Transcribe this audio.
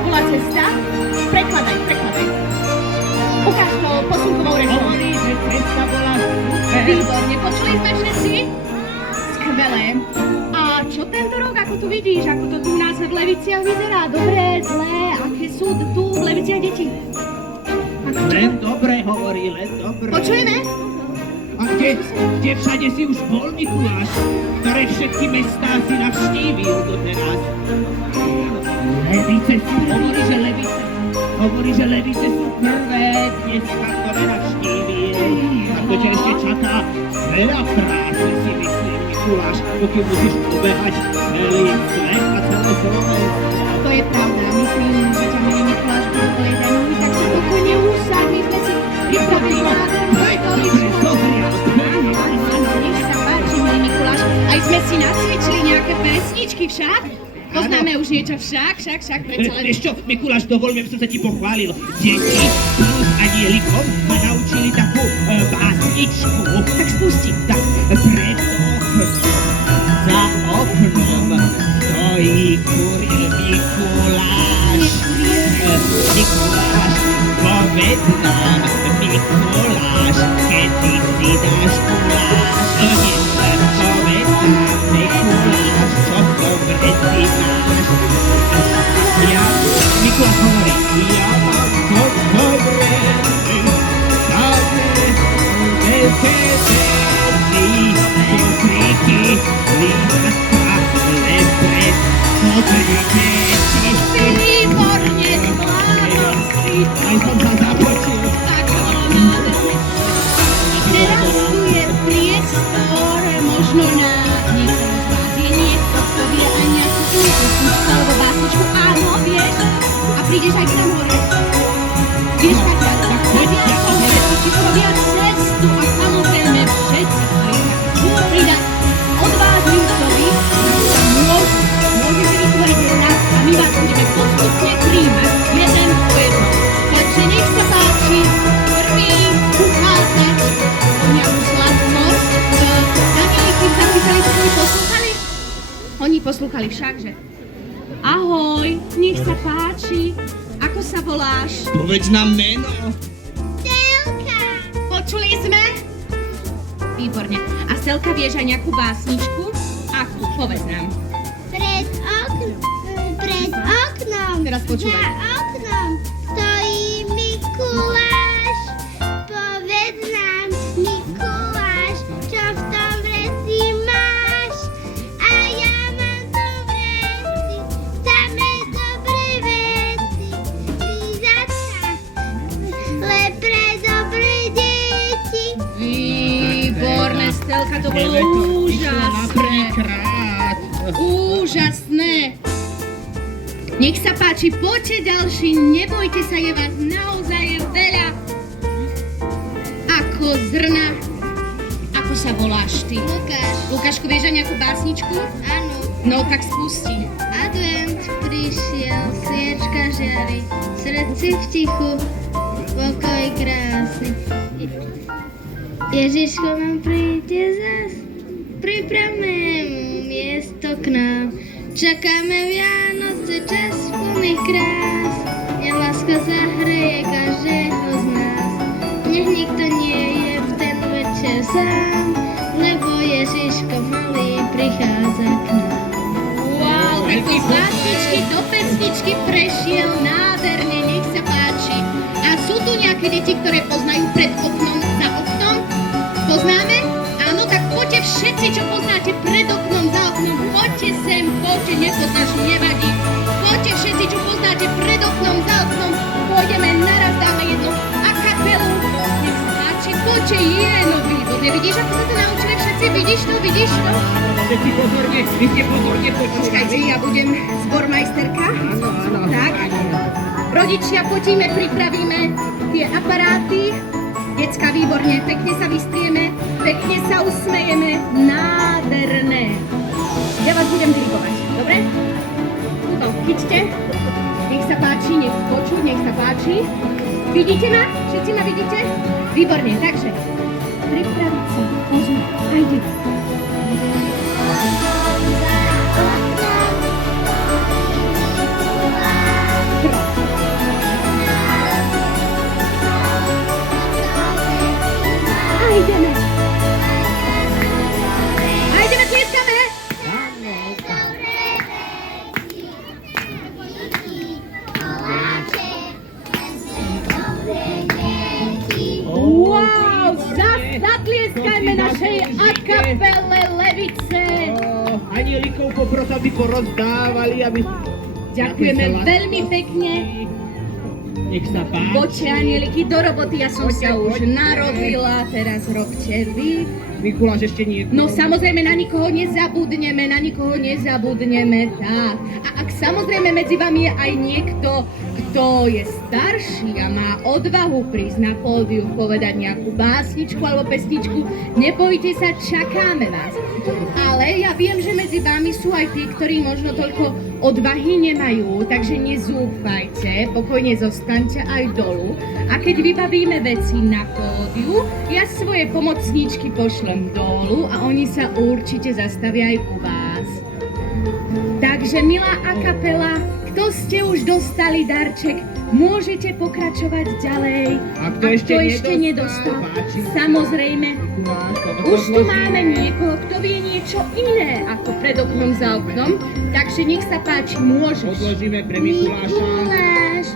bola cesta? Prekladaj. Ukáž to posunkovou rečou. Hovorí, že cesta bola super. Výborne, počuli sme všetci? Skvelé. A čo tento rok, ako tu vidíš, ako to tu u nás v Leviciach vyzerá? Dobré, zlé, aké sú tu v Leviciach deti? Len dobre hovorí, len dobre. Počujeme? A kde všade si už bol, Mikuláš? Ktoré všetky mestá si navštívil doteraz? Levice sú, hovorí, že Levice sú prvé dneska, ktoré navštívil. A to ťa ešte čaká veľa práce, si myslím, Mikuláš, pokiaľ musíš obehať celý svet a celé Slovensko. To je pravda, myslím, že ťa milý Mikuláš bude nohy, tak sa pokojne usaď, my sme si pripravili nádherné stoličku. Áno, nech sa páči, milý Mikuláš. Aj sme si nacvičili nejaké pesničky však. Poznáme už niečo však, predsa len. Vieš čo, Mikuláš, dovol mi, aby som sa ti pochválil. Deti plus anielikom ma naučili takú básničku. Tak spusti. Tak, pred oknom, za oknom stojí kuriel Mikuláš. Mikuláš, povedz nám, Mikuláš, kedy si dáš guláš. Povedz nám, Mikuláš, čo v tom vreci máš. Mikuláš hovorí, ja mám to dobre, samé veselé pokryky, lízatka, lepred, dobré deti. Výborne, zvládol si to. Aj som sa započil. Tak bolo nádherné. Teraz tu je priestor, možno na niektoré z vás je niekto, kto vie aj nejakú inú pesničku alebo básničku. Áno, vieš? A prídeš aj k nám hore. Vieš, tak chodia povia cestu a samozrejme všetci, ktorí chcú pridať odvážnym sovi, môžete vytvoriť raz a my vás budeme postupne príjmať jeden po jednom. Takže nech sa páči, prvý uchádzač o nejakú slabosť. Danieli, keď zapísali, čo oni poslúchali? Oni poslúchali všakže. Ahoj, nech sa páči. Ako sa voláš? Povedz nám meno. Stelka. Počuli sme? Výborne. A Stelka, vieš aj nejakú básničku? Akú? Povedz nám. Pred oknom. Teraz počúvaj. Za oknom stojí Mikuláš. Povedz nám, Mikuláš, čo v tom vreci máš. A ja mám to vreci, samé dobré veci. Lízačka, lepre dobré deti. Výborné, Stelka, to bolo úžasné. Úžasné. Nech sa páči, poďte ďalší, nebojte sa, je vás naozaj veľa. Ako zrna. Ako sa voláš ty? Lukáš, Lukáško, vieš aj nejakú básničku? áno. No, tak spusti. Advent prišiel, sviečka žiari, v srdci v tichu, pokoj krásny. Ježiško nám príde zas, pripravme mu miesto k nám. Čakáme Vianoce, čas plných krás, nech láska zahreje každého z nás. Nech nikto nie je v ten večer sám, lebo Ježiško malý prichádza k nám. Wow, tento z básničky do pesničky prešiel nádherne, nech sa páči. A sú tu nejaké deti, ktoré poznajú pred oknom, za oknom? Poznáme? Áno, tak poďte všetci, čo poznáte pred oknom, za oknom, poďte sem, poďte, nepoznáš, nevadí. Poďte všetci, čo poznáte pred oknom, za oknom, pôjdeme, naraz dáme jednu a kapelu. Nech sa páči, poďte, no výborne, vidíš, ako sa to naučili všetci, vidíš to? Všetci pozorne, vy ste pozorne počúvali. Počkajte, ja budem zbormajsterka. Áno. Tak. Rodičia, poďme, pripravíme tie aparáty. Decka, výborne, pekne sa vystrieme, pekne sa usmejeme, nádherné. Ja vás budem dirigovať, dobre? No, chyťte, nech sa páči, nech počuť, nech sa páči. Vidíte ma? Všetci ma vidíte? Výborne, takže pripraviť si, pozor, ajde. Zatlieskajme našej a kapele Levice. Anielikov poprosil, aby porozdávali, aby... Ďakujeme veľmi pekne. Nech sa páči. Poďte, anieliky, do roboty, ja som sa už Poďte. narodila, teraz robte vy. Mikuláš ešte nie. No samozrejme, na nikoho nezabudneme, tak. A ak samozrejme medzi vami je aj niekto, kto je starší a má odvahu prísť na pódium, povedať nejakú básničku alebo pesničku, nebojte sa, čakáme vás. Ale ja viem, že medzi vami sú aj tí, ktorí možno toľko odvahy nemajú, takže nezúfajte, pokojne zostaňte aj dolu. A keď vybavíme veci na pódiu, ja svoje pomocníčky pošlem dolu a oni sa určite zastavia aj u vás. Takže milá a kapela, kto ste už dostali darček, môžete pokračovať ďalej. A kto ešte nedostal, páči. samozrejme, Mikuláš, to už tu odložíme. máme niekoho, kto vie niečo iné ako pred oknom za oknom, takže nech sa páči, môžeš. Odložíme pre Mikuláša. Mikuláš,